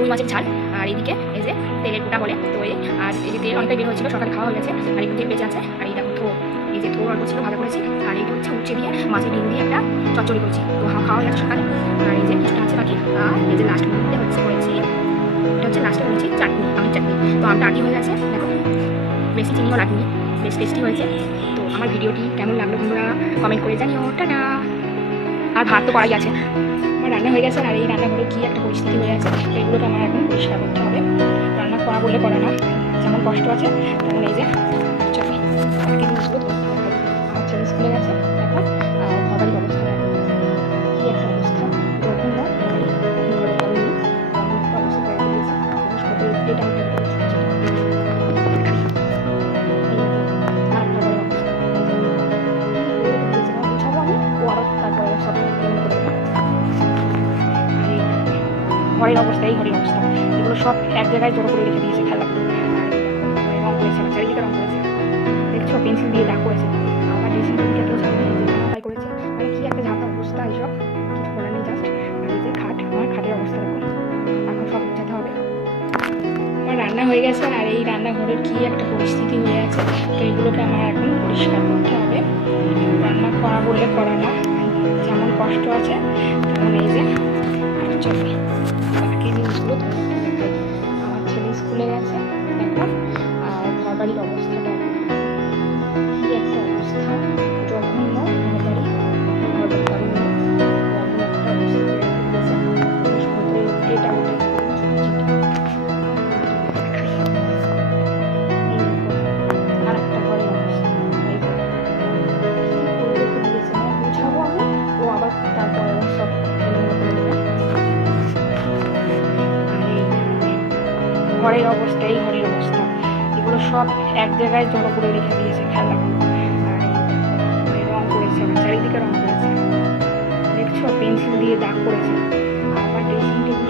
রুই মাছের ঝাল। আর এইদিকে এই যে তেলের গোটা বলে তো এই, আর এই যে তেল অনেকটাই বের হয়েছিল, সকালে খাওয়া হয়ে গেছে, আর একটু তেল বেঁচে আছে। আর এই দেখো থোর, এই যে থোর অল্প ছিল ভাজা করেছি। আর এইটা হচ্ছে উচ্ছে দিয়ে মাছের ডিম দিয়ে একটা চচ্চড়ি করেছি, তো খাওয়া হয়ে গেছে সকালে। আর এই যে কিছুটা আছে বাকি। আর এই যে লাস্ট মধ্যে হচ্ছে করেছি, এটা হচ্ছে লাস্টে করেছি চাটনি, আমের চাটনি। তো আমটা আটি হয়ে গেছে দেখো, বেশি চিনিও লাগেনি, বেশ টেস্টি হয়েছে। তো আমার ভিডিওটি কেমন লাগলো বন্ধুরা কমেন্ট করে জানিও। টাটা। আর ভাত তো করাই আছে, আমার রান্না হয়ে গেছে। আর এই রান্নাঘরে কী একটা পরিস্থিতি হয়ে আছে, এগুলোকে আমার এখন পরিষ্কার করতে হবে। রান্না করা বললে করা না, যেমন কষ্ট আছে তেমন এই যে চলে আমার ছেলে স্কুলে গেছে এখন। আর ঘরের অবস্থা দেখো কী একটা অবস্থা, যখন না অবস্থা করে দিয়েছে এটা ঘরের অবস্থা, এই ঘরের অবস্থা, এগুলো সব এক জায়গায় জড়ো করে রেখে দিয়েছে খেলাগুলো। আর রং করেছে, চারিদিকে রং করেছে, দেখছো পেন্সিল দিয়ে দাগ করেছে। আবার ড্রেসিং টেবিলকে তো ছাপাই করেছে, মানে কি একটা ঝাঁকা অবস্থা, এইসব কিছু করার নেই জাস্ট। আর এই যে খাট, আমার খাটের অবস্থা দেখো, এখন সব বোঝাতে হবে। আমার রান্না হয়ে গেছে, আর এই রান্নাঘরের কি একটা পরিস্থিতি হয়ে আছে, তো এইগুলোকে আমার এখন পরিষ্কার করতে হবে। রান্না করা বললে করা না, যেমন কষ্ট আছে তেমন এই যে চলবে। বাকি জিনিসগুলো তোমাকে দেখাই। আমার ছেলে স্কুলে গেছে এখন, আর ঘর বাড়ির অবস্থাটা কি একটা অবস্থা, জঘন্য ঘর বাড়ি, ঘর বাড়ি দারুণ এমন একটা অবস্থা এটা উঠে আর একটা ঘরের অবস্থা দিয়েছে, মানে বুঝাবো আমি, ও আবার তারপরে সব ঘরের অবস্থা, এই ঘরের অবস্থা, এগুলো সব এক জায়গায় জড়ো করে রেখে দিয়েছে খেলাগুলো। আর রং করেছে, চারিদিকে রং করেছে, দেখছো পেন্সিল দিয়ে দাগ করেছে। আবার ড্রেসিং টেবিল